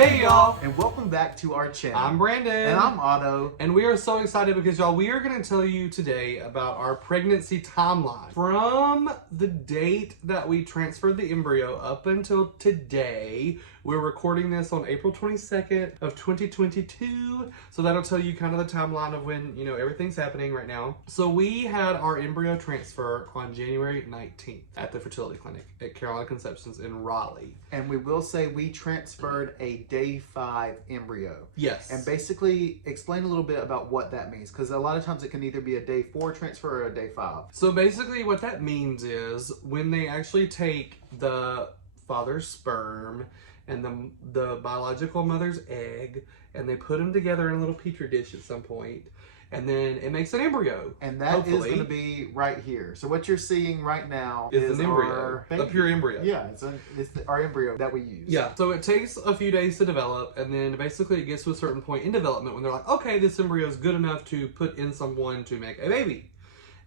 Hey y'all! And welcome back to our channel. I'm Brandon. And I'm Otto. And we are so excited because y'all, we are going to tell you today about our pregnancy timeline. From the date that we transferred the embryo up until today, we're recording this on April 22nd of 2022. So that'll tell you kind of the timeline of when, you know, everything's happening right now. So we had our embryo transfer on January 19th at the fertility clinic at Carolina Conceptions in Raleigh. And we will say we transferred a day 5 embryo. Yes. And basically explain a little bit about what that means, because a lot of times it can either be a day 4 transfer or a day 5. So basically what that means is when they actually take the father's sperm and the biological mother's egg and they put them together in a little petri dish at some point, and then it makes an embryo. And that is going to be right here. So what you're seeing right now is an embryo, a pure embryo. Yeah, it's our embryo that we use. Yeah, so it takes a few days to develop, and then basically it gets to a certain point in development when they're like, okay, this embryo is good enough to put in someone to make a baby.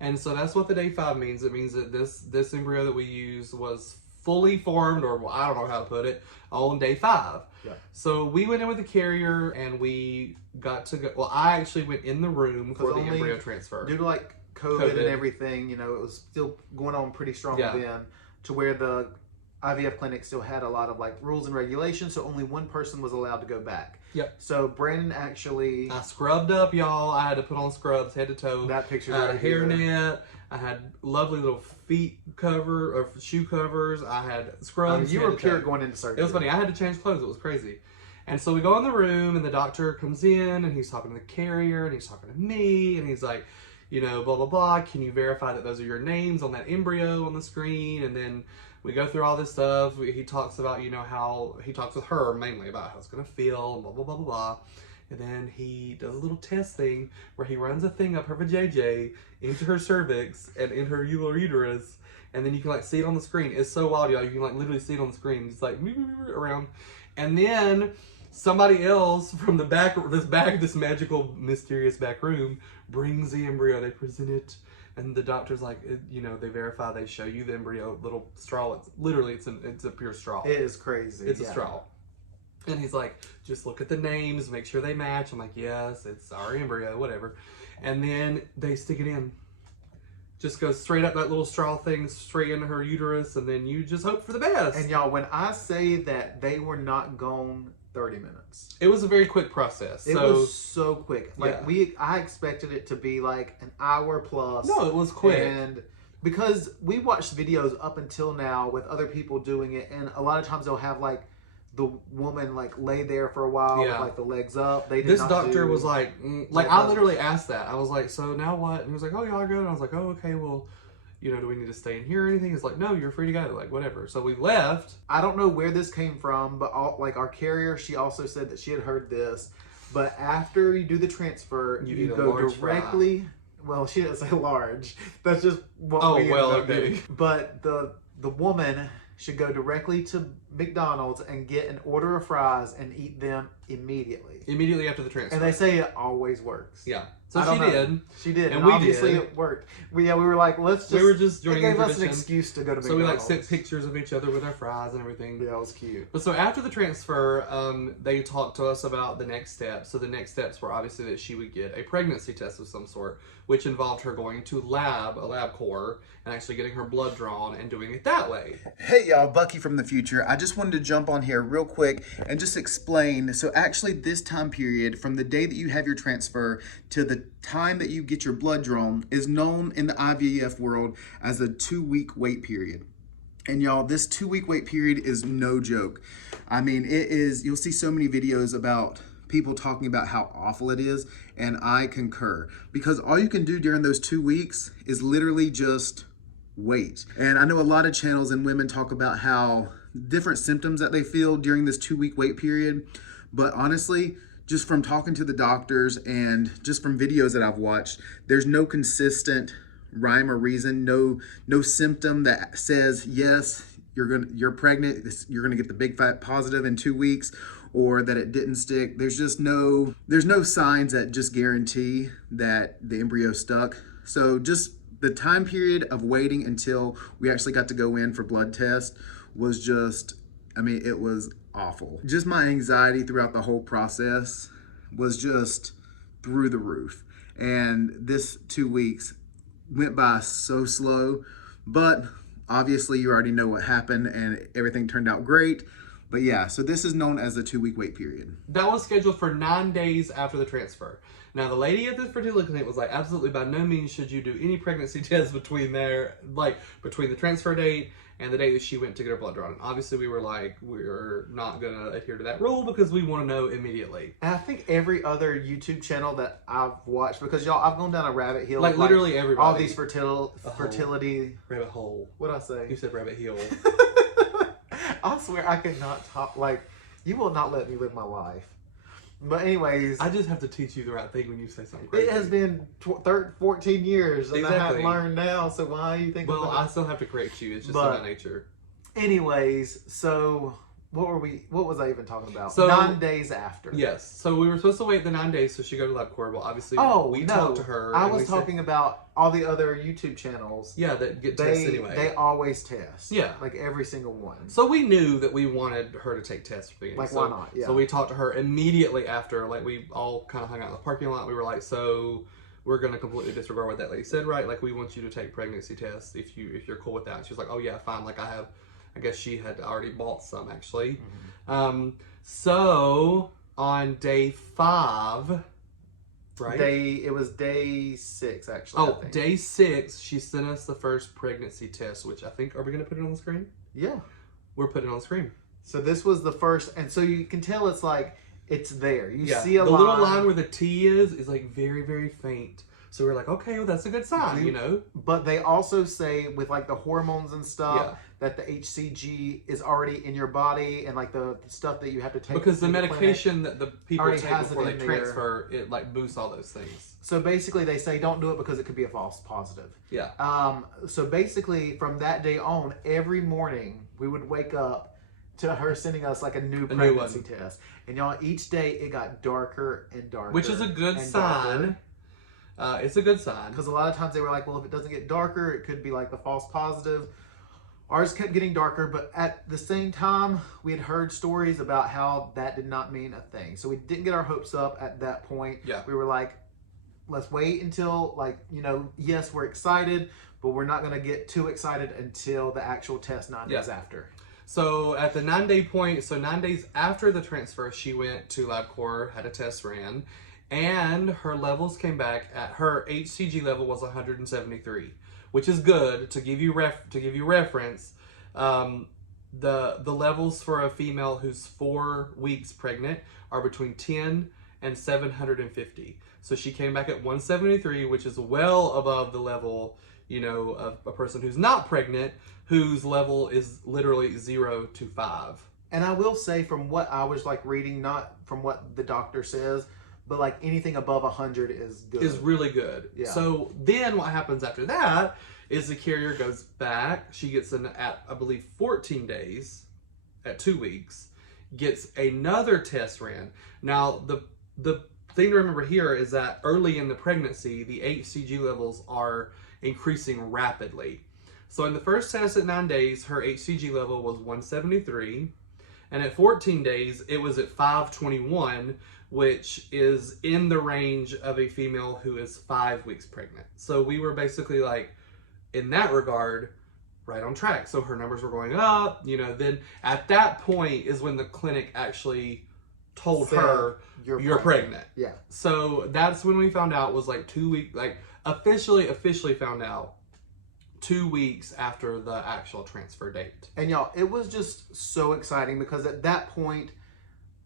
And so that's what the day 5 means. It means that this embryo that we used was fully formed, or I don't know how to put it, on day 5. Yeah. So we went in with the carrier and we got to go. Well, I actually went in the room for the embryo transfer. Due to like COVID and everything, you know, it was still going on pretty strong then, to where the IVF clinic still had a lot of like rules and regulations, so only one person was allowed to go back. Yep. So Brandon actually... I scrubbed up, y'all. I had to put on scrubs head to toe. That picture I had right a hairnet. I had lovely little feet cover, or shoe covers. I had scrubs. You were pure going into surgery. It was funny. I had to change clothes. It was crazy. And so we go in the room, and the doctor comes in, and he's talking to the carrier, and he's talking to me, and he's like, you know, blah, blah, blah. Can you verify that those are your names on that embryo on the screen? And then we go through all this stuff. He talks about, you know, how he talks with her mainly about how it's going to feel, and blah, blah, blah, blah, blah. And then he does a little test thing where he runs a thing up her vajayjay into her cervix and in her uterus. And then you can like see it on the screen. It's so wild, y'all. You can like literally see it on the screen. It's like around. And then somebody else from the back, this magical, mysterious back room brings the embryo. They present it. And the doctor's like, you know, they verify, they show you the embryo, little straw. It's literally, it's a pure straw. It is crazy. It's a straw. And he's like, just look at the names, make sure they match. I'm like, yes, it's our embryo, whatever. And then they stick it in. Just goes straight up that little straw thing, straight into her uterus, and then you just hope for the best. And y'all, when I say that they were not gone 30 minutes. It was a very quick process. It was so quick. Like I expected it to be like an hour plus. No, it was quick. And because we watched videos up until now with other people doing it, and a lot of times they'll have like the woman like lay there for a while with like the legs up. This doctor was like, I literally asked that. I was like, so now what? And he was like, oh, y'all are good. And I was like, oh, okay, well, you know, do we need to stay in here or anything? He's like, no, you're free to go, like whatever. So we left. I don't know where this came from, but like our carrier, she also said that she had heard this. But after you do the transfer, you go directly. Fry. Well, she didn't say large. That's just what we ended up doing. But the woman should go directly to McDonald's and get an order of fries and eat them immediately. Immediately after the transfer. And they say it always works. Yeah. So she did. She did. And obviously it worked. We were like, let's just... We were just joining It gave us an excuse to go to McDonald's. So we like sent pictures of each other with our fries and everything. Yeah, it was cute. But so after the transfer, they talked to us about the next steps. So the next steps were obviously that she would get a pregnancy test of some sort, which involved her going to a lab core, and actually getting her blood drawn and doing it that way. Hey y'all, Bucky from the future. I just wanted to jump on here real quick and just explain. So actually this time period from the day that you have your transfer to the time that you get your blood drawn is known in the IVF world as a 2-week wait period. And y'all, this 2-week wait period is no joke. I mean, it is, you'll see so many videos about people talking about how awful it is, and I concur. Because all you can do during those 2 weeks is literally just wait. And I know a lot of channels and women talk about how different symptoms that they feel during this 2-week wait period. But honestly, just from talking to the doctors and just from videos that I've watched, there's no consistent rhyme or reason, no symptom that says, yes, you're pregnant, you're gonna get the big fat positive in 2 weeks, or that it didn't stick. There's no signs that just guarantee that the embryo stuck. So just the time period of waiting until we actually got to go in for blood test was just I mean, it was awful. Just my anxiety throughout the whole process was just through the roof. And this 2 weeks went by so slow, but obviously you already know what happened and everything turned out great. But yeah, so this is known as the 2-week wait period. That was scheduled for 9 days after the transfer. Now, the lady at this fertility clinic was like, absolutely by no means should you do any pregnancy tests between between the transfer date and the day that she went to get her blood drawn. And obviously, we were like, we're not going to adhere to that rule because we want to know immediately. And I think every other YouTube channel that I've watched, because y'all, I've gone down a rabbit hole. Like literally everybody. All these fertility. Rabbit hole. What'd I say? You said rabbit heel. I swear I could not talk. Like, you will not let me live my life. But anyways, I just have to teach you the right thing when you say something crazy. It has been 14 years, and exactly. I have learned now. So why do you think? Well, I still have to correct you. It's just in my nature. Anyways, so what was I even talking about? So, 9 days after. Yes. So we were supposed to wait the 9 days so she go to LabCorp. Well, obviously, we talked to her. I was talking about all the other YouTube channels. Yeah, that get tests anyway. They always test. Yeah. Like every single one. So we knew that we wanted her to take tests for beginning. Like, why not? Yeah. So we talked to her immediately after. Like, we all kind of hung out in the parking lot. We were like, so we're going to completely disregard what that lady said, right? Like, we want you to take pregnancy tests if you're cool with that. And she was like, oh, yeah, fine. Like, I guess she had already bought some, actually. Mm-hmm. So on day 5, right? It was day 6, actually. Oh, day 6, she sent us the first pregnancy test, which I think, are we going to put it on the screen? Yeah. We're putting it on the screen. So this was the first, and so you can tell it's like, it's there. You see the line. little line where the T is like very, very faint. So we're like, okay, well, that's a good sign, you know? But they also say with like the hormones and stuff that the HCG is already in your body and like the stuff that you have to take. Because the medication that the people take before they there. transfer, it like boosts all those things. So basically they say don't do it because it could be a false positive. Yeah. So basically from that day on, every morning we would wake up to her sending us like a new pregnancy test. And y'all, each day it got darker and darker. Which is a good sign. It's a good sign. Because a lot of times they were like, well, if it doesn't get darker, it could be like the false positive. Ours kept getting darker, but at the same time, we had heard stories about how that did not mean a thing. So we didn't get our hopes up at that point. Yeah. We were like, let's wait until, like, you know, yes, we're excited, but we're not going to get too excited until the actual test 9 days after. So at the 9-day point, so 9 days after the transfer, she went to LabCorp, had a test ran, and her levels came back at her HCG level was 173, which is good. To give you reference. The levels for a female who's 4 weeks pregnant are between 10 and 750. So she came back at 173, which is well above the level, you know, of a person who's not pregnant, whose level is literally 0 to 5. And I will say, from what I was like reading, not from what the doctor says, but like anything above 100 is good. Is really good. Yeah. So then what happens after that is the carrier goes back. She gets at, I believe, 14 days, at 2 weeks, gets another test ran. Now, the thing to remember here is that early in the pregnancy, the HCG levels are increasing rapidly. So in the first test at 9 days, her HCG level was 173. And at 14 days, it was at 521, which is in the range of a female who is 5 weeks pregnant. So we were basically like, in that regard, right on track. So her numbers were going up, you know. Then at that point is when the clinic actually told her, you're pregnant. Yeah. So that's when we found out, was like 2 weeks, like officially found out 2 weeks after the actual transfer date. And y'all, it was just so exciting because at that point,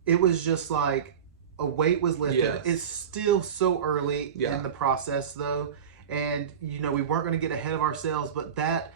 it was just like a weight was lifted. Yes. It's still so early in the process though. And, you know, we weren't going to get ahead of ourselves, but that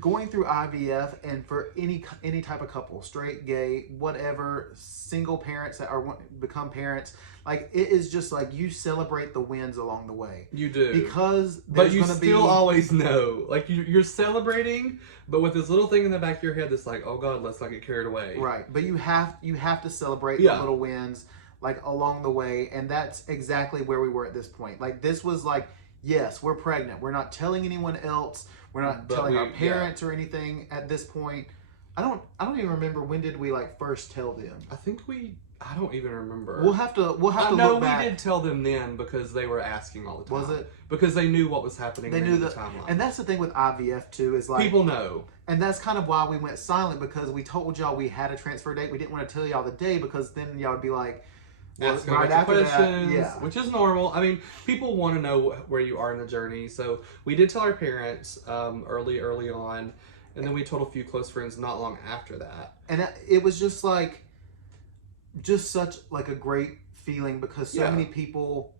going through IVF and for any type of couple, straight, gay, whatever, single parents that are become parents, like it is just like you celebrate the wins along the way. You do. Because but you still always know, like you're celebrating, but with this little thing in the back of your head that's like, oh God, let's not get carried away. Right. But you have to celebrate the little wins like along the way. And that's exactly where we were at this point. Like this was like, yes, we're pregnant. We're not telling anyone else. We're not telling our parents or anything at this point. I don't even remember when did we like first tell them. I don't even remember. We'll have to No, look back. we did tell them then because they were asking all the time. Was it? Because they knew what was happening. They knew the the timeline. And that's the thing with IVF too, is like people know. And that's kind of why we went silent, because we told y'all we had a transfer date. We didn't want to tell y'all the day because then y'all would be like, well, Asking right after questions, that, yeah. which is normal. I mean, people want to know where you are in the journey. So we did tell our parents early on, and then we told a few close friends not long after that. And it was just like, just such like a great feeling, because so many people,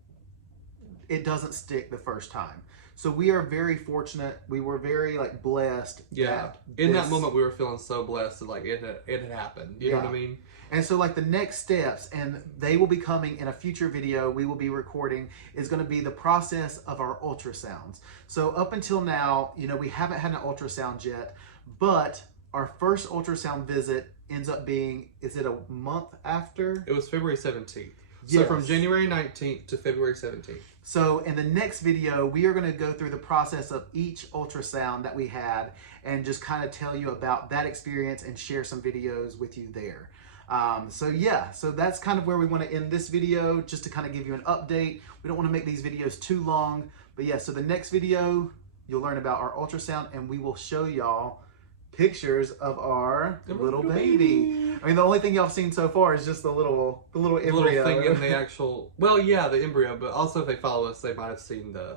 it doesn't stick the first time. So we are very fortunate. We were very like blessed. Yeah. In that moment, we were feeling so blessed that like it had happened. You know what I mean? And so like the next steps, and they will be coming in a future video we will be recording, is going to be the process of our ultrasounds. So up until now, you know, we haven't had an ultrasound yet, but our first ultrasound visit ends up being, is it a month after? It was February 17th. So from January 19th to February 17th. So in the next video, we are going to go through the process of each ultrasound that we had and just kind of tell you about that experience and share some videos with you there. So that's kind of where we want to end this video, just to kind of give you an update. We don't want to make these videos too long, but yeah, so the next video, you'll learn about our ultrasound, and we will show y'all pictures of our little baby. I mean, the only thing y'all have seen so far is just the little embryo. The little thing in the actual, well, yeah, the embryo, but also if they follow us, they might have seen the...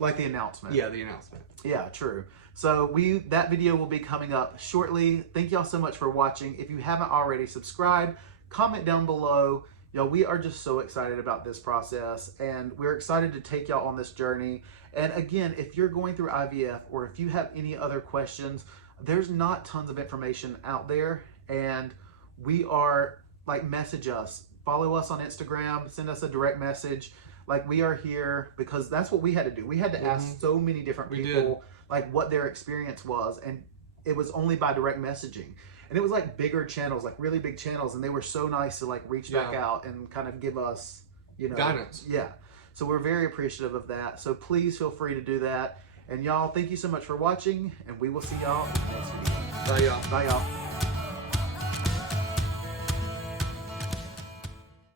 Like the announcement. Yeah, the announcement. Yeah, true. So that video will be coming up shortly. Thank y'all so much for watching. If you haven't already, subscribe, comment down below. Y'all, we are just so excited about this process, and we're excited to take y'all on this journey. And again, if you're going through IVF, or if you have any other questions, there's not tons of information out there, and we are like, message us, follow us on Instagram, send us a direct message. Like, we are here because that's what we had to do. We had to ask so many different people like what their experience was, and it was only by direct messaging. And it was like bigger channels, like really big channels, and they were so nice to like reach back out and kind of give us, you know, guidance. Yeah. So we're very appreciative of that. So please feel free to do that. And y'all, thank you so much for watching, and we will see y'all next week. Bye, y'all. Bye, y'all.